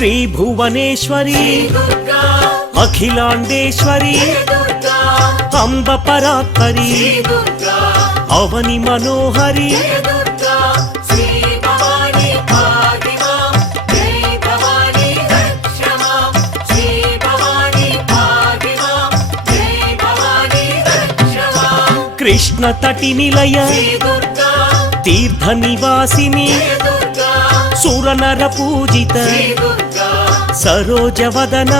శ్రీ భువనేశ్వరి అఖిలాండేశ్వరి అంబ పరాత్పరి అవని మనోహరి కృష్ణ తటి నిలయ తీర్థ నివాసిని సురనర పూజిత సరోజవదన